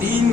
3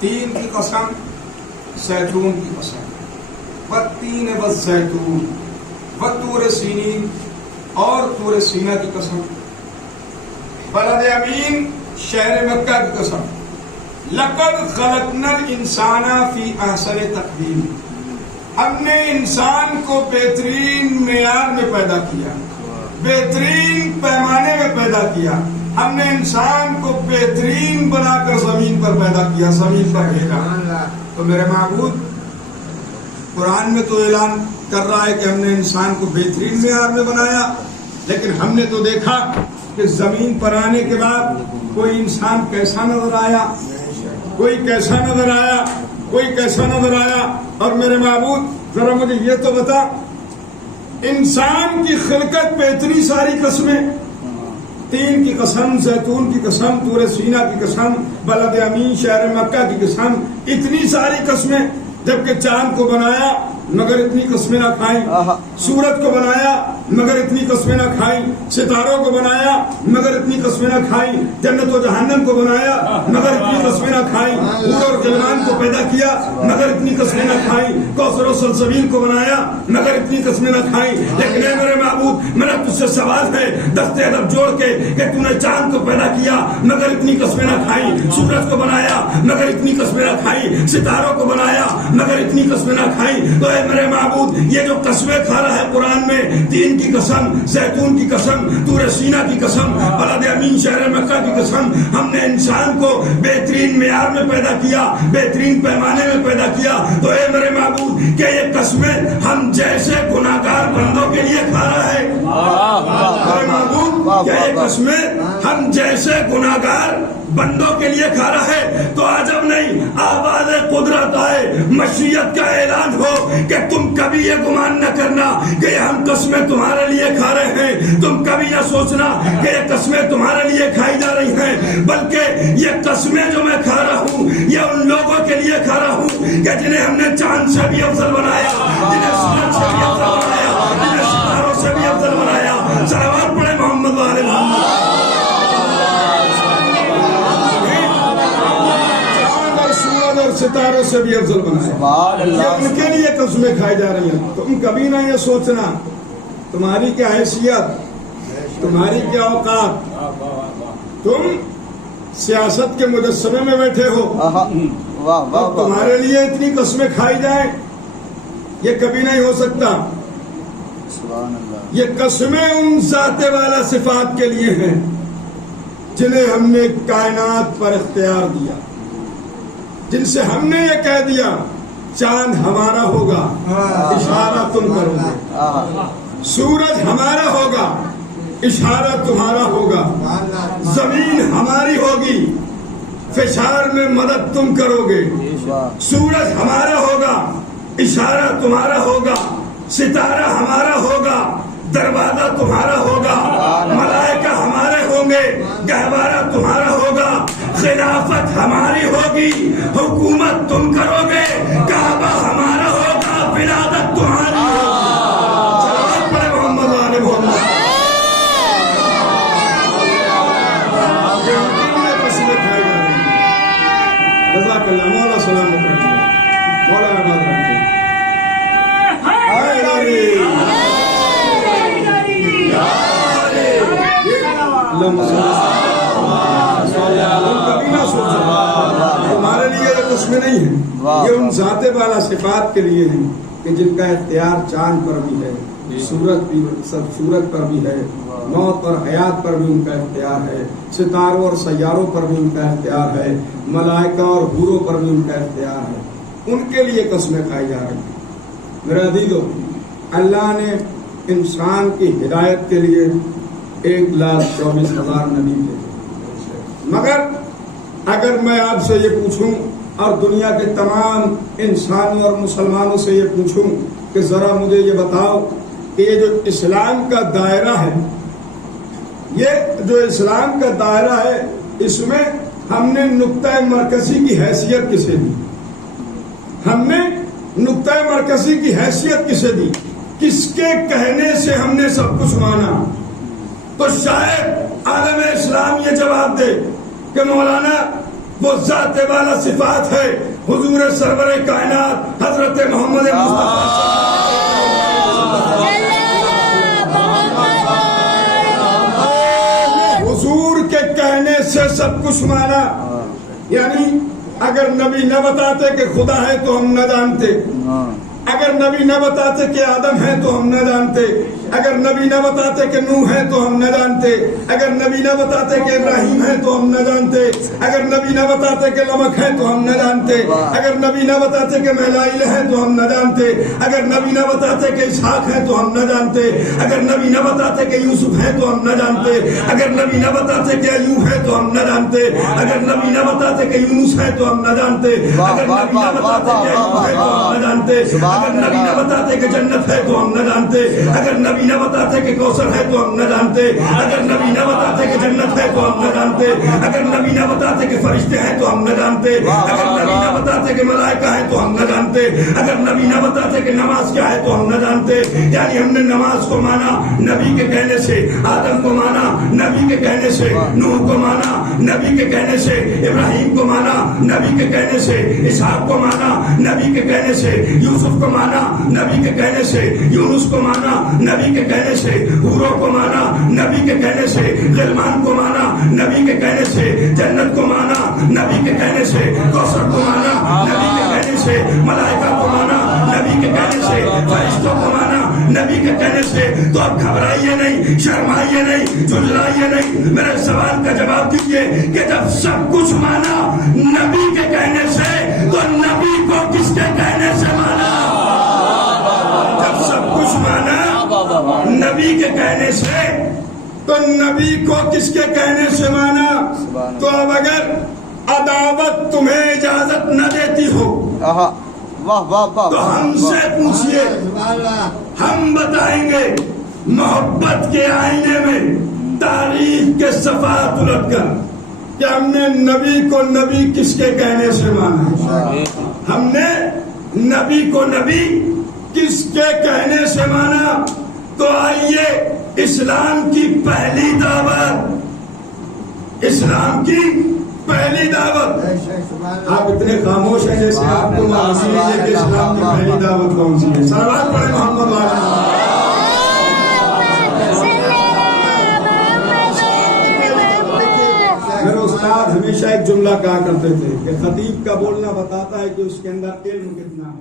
تین کی قسم، زیتون کی قسم، والتین والزیتون والطور سینین، اور طور سینہ کی قسم، بلد امین شہر مکہ کی قسم، لقد خلقنا الانسان فی احسن تقویم، ہم نے انسان کو بہترین معیار میں پیدا کیا، بہترین پیمانے میں پیدا کیا، ہم نے انسان کو بہترین بنا کر زمین پر پیدا کیا، زمین پر بھیجا۔ تو میرے معبود قرآن میں تو اعلان کر رہا ہے کہ ہم نے انسان کو بہترین معیار میں بنایا، لیکن ہم نے تو دیکھا کہ زمین پر آنے کے بعد کوئی انسان کیسا نظر آیا، کوئی کیسا نظر آیا، کوئی کیسا نظر آیا۔ اور میرے معبود ذرا مجھے یہ تو بتا، انسان کی خلقت پہ اتنی ساری قسمیں، تین کی قسم، زیتون کی قسم، طور سینہ کی قسم، بلد امین شہر مکہ کی قسم، اتنی ساری قسمیں، جبکہ چاند کو بنایا مگر اتنی قسمیں نہ کھائیں، سورج کو بنایا مگر اتنی قسمیں نہ کھائیں، ستاروں کو بنایا مگر اتنی قسمیں نہ کھائیں، جنت و جہنم کو بنایا مگر اتنی قسمیں نہ کھائیں، حور اور غلمان کو پیدا کیا مگر اتنی قسمیں نہ کھائیں، کوثر و سلسبیل کو بنایا مگر اتنی قسمیں نہ کھائیں۔ لیکن اے میرے معبود میرا تجھ سے سوال ہے دست ادب جوڑ کے کہ تو نے چاند کو پیدا کیا مگر اتنی قسمیں نہ کھائیں، سورج کو بنایا مگر اتنی قسمیں نہ کھائیں، ستاروں کو بنایا مگر اتنی قسمیں نہ کھائیں، تو اے میرے معبود یہ جو قسمیں کھا رہا ہے قرآن میں، تین کی قسم، زیتون کی قسم، طور سینہ کی قسم، بلد امین شہر مکہ کی قسم، ہم نے انسان کو بہترین معیار میں پیدا کیا، بہترین پیمانے میں پیدا کیا، تو اے میرے معبود کہ یہ قسمیں ہم جیسے گناہگار بندوں کے لیے کھا رہا ہے؟ میرے معبود کیا یہ قسمیں ہم جیسے گناہگار بندوں کے لیے کھا رہا ہے؟ تو عجب نہیں آواز قدرت آئے، مشیت کا اعلان ہو کہ تم کبھی یہ گمان نہ کرنا کہ ہم قسمیں تمہارے لیے کھا رہے ہیں، تم کبھی نہ سوچنا کہ یہ قسمیں تمہارے لیے کھائی جا رہی ہیں، بلکہ یہ قسمیں جو میں کھا رہا ہوں یہ ان لوگوں کے لیے کھا رہا ہوں کہ جنہیں ہم نے چاند سے بھی افضل بنایا، جنہیں سورج سے بھی افضل بنایا، جنہیں ستاروں سے بھی افضل بنایا۔ صلوات پڑھے محمد وآل محمد۔ ستاروں سے بھی افضل بنایا، یہ ان کے لیے قسمیں کھائی جا رہی ہیں۔ تم کبھی نہ یہ سوچنا تمہاری کیا حیثیت، تمہاری کیا اوقات، تم سیاست کے مجسمے میں بیٹھے ہو اور تمہارے لیے اتنی قسمیں کھائی جائیں، یہ کبھی نہیں ہو سکتا۔ یہ قسمیں ان ذات والا صفات کے لیے ہیں جنہیں ہم نے کائنات پر اختیار دیا، جن سے ہم نے یہ کہہ دیا چاند ہمارا ہوگا، اشارہ تم کرو گے، سورج ہمارا ہوگا، اشارہ تمہارا ہوگا، زمین ہماری ہوگی، فشار میں مدد تم کرو گے، سورج ہمارا ہوگا، اشارہ تمہارا ہوگا، ستارہ ہمارا ہوگا، دروازہ تمہارا ہوگا، ملائکہ ہمارے ہوں گے، گہوارہ تمہارا ہوگا، خلافت ہماری ہوگی، حکومت تم کرو گے، کعبہ ہمارا ہوگا، ولادت تمہاری ہوگی۔ صلوات پڑھے محمد وآل محمد۔ قسمیں کھائی جا رہی ہیں۔ جزاک اللہ، مولا سلامت رکھے، مولا آباد رکھے۔ کبھی نہ سوچا تمہارے لیے یہ قسمیں نہیں ہیں، یہ ان ذات والا صفات کے لیے ہیں کہ جن کا اختیار چاند پر بھی ہے، سورج پر بھی ہے، موت اور حیات پر بھی ان کا اختیار ہے، ستاروں اور سیاروں پر بھی ان کا اختیار ہے، ملائکہ اور حوروں پر بھی ان کا اختیار ہے، ان کے لیے قسمیں کھائی جا رہی ہیں۔ میرا عزیزو، اللہ نے انسان کی ہدایت کے لیے 1,24,000 نبی بھیجے، مگر اگر میں آپ سے یہ پوچھوں اور دنیا کے تمام انسانوں اور مسلمانوں سے یہ پوچھوں کہ ذرا مجھے یہ بتاؤ کہ یہ جو اسلام کا دائرہ ہے، یہ جو اسلام کا دائرہ ہے، اس میں ہم نے نقطہ مرکزی کی حیثیت کسے دی؟ ہم نے نقطہ مرکزی کی حیثیت کسے دی؟ کس کے کہنے سے ہم نے سب کچھ مانا؟ تو شاید عالم اسلام یہ جواب دے کہ مولانا وہ ذات والا صفات ہے حضور سرور کائنات حضرت محمد مصطفیٰ۔ حضور کے کہنے سے سب کچھ مانا، یعنی اگر نبی نہ بتاتے کہ خدا ہے تو ہم نہ جانتے، اگر نبی نہ بتاتے کہ آدم ہے تو ہم نہ جانتے، اگر نبی نہ بتاتے کہ نوح ہے تو ہم نہ جانتے، اگر نبی نہ بتاتے کہ ابراہیم ہے تو ہم نہ جانتے، اگر نبی نہ بتاتے کہ نمک ہے تو ہم نہ جانتے، اگر نبی نہ بتاتے کہ میلائل ہے تو ہم نہ جانتے، اگر نبی نہ بتاتے کہ اسحاق ہے تو ہم نہ جانتے، اگر نبی نہ بتاتے کہ یوسف ہے تو ہم نہ جانتے، اگر نبی نہ بتاتے کہ ایوب ہے تو ہم نہ جانتے، اگر نبی نہ بتاتے کہ یونس ہے تو ہم نہ جانتے، اگر نبی نہ بتاتے کہ ایوب ہے تو ہم نہ جانتے، اگر نبی نہ بتاتے کہ جنت ہے تو ہم نہ جانتے، اگر نبی نہ بتاتے کہ کوثر ہے تو ہم نہ جانتے، اگر نبی نہ بتاتے کہ جنت ہے تو ہم نہ جانتے، اگر نبی نہ بتاتے کہ فرشتے ہیں تو ہم نہ جانتے، اگر نبی نہ بتاتے کہ ملائکہ ہیں تو ہم نہ جانتے، اگر نبی نہ بتاتے کہ نماز کیا ہے تو ہم نہ جانتے۔ یعنی ہم نے نماز کو مانا نبی کے کہنے سے، آدم کو مانا نبی کے کہنے سے، نوح کو مانا نبی کے کہنے سے، ابراہیم کو مانا نبی کے کہنے سے، اسحاق کو مانا نبی کے کہنے سے، یوسف کو مانا نبی کے کہنے سے، یونس کو مانا نبی کے کہنے سے، حوروں کو مانا نبی کے کہنے سے، غلمان کو مانا نبی کے کہنے سے، جنت کو مانا نبی کے کہنے سے، کوثر کو مانا نبی کے کہنے سے، ملائکہ کو مانا نبی کے کہنے سے، فرشتوں کو مانا نبی کے کہنے سے۔ تو اب گھبرائیے نہیں، شرمائیے نہیں، جھنجھلائیے نہیں، میرے سوال کا جواب دیجیے کہ جب سب کچھ مانا نبی کے کہنے سے تو نبی کو کس کے کہنے سے مانا؟ جب سب کچھ مانا نبی کے کہنے سے تو نبی کو کس کے کہنے سے مانا؟ تو اب اگر عداوت تمہیں اجازت نہ دیتی ہو تو ہم سے پوچھئے، ہم بتائیں گے محبت کے آئینے میں تاریخ کے صفحات الٹ کر کہ ہم نے نبی کو نبی کس کے کہنے سے مانا، ہم نے نبی کو نبی کس کے کہنے سے مانا۔ تو آئیے اسلام کی پہلی دعوت، اسلام کی پہلی دعوت، آپ اتنے خاموش ہیں جیسے آپ کو معلوم ہے کہ اسلام کی پہلی دعوت کون سی ہے۔ صلوات پڑھیں محمد والا۔ میرے استاد ہمیشہ ایک جملہ کہا کرتے تھے کہ خطیب کا بولنا بتاتا ہے کہ اس کے اندر علم کتنا ہے۔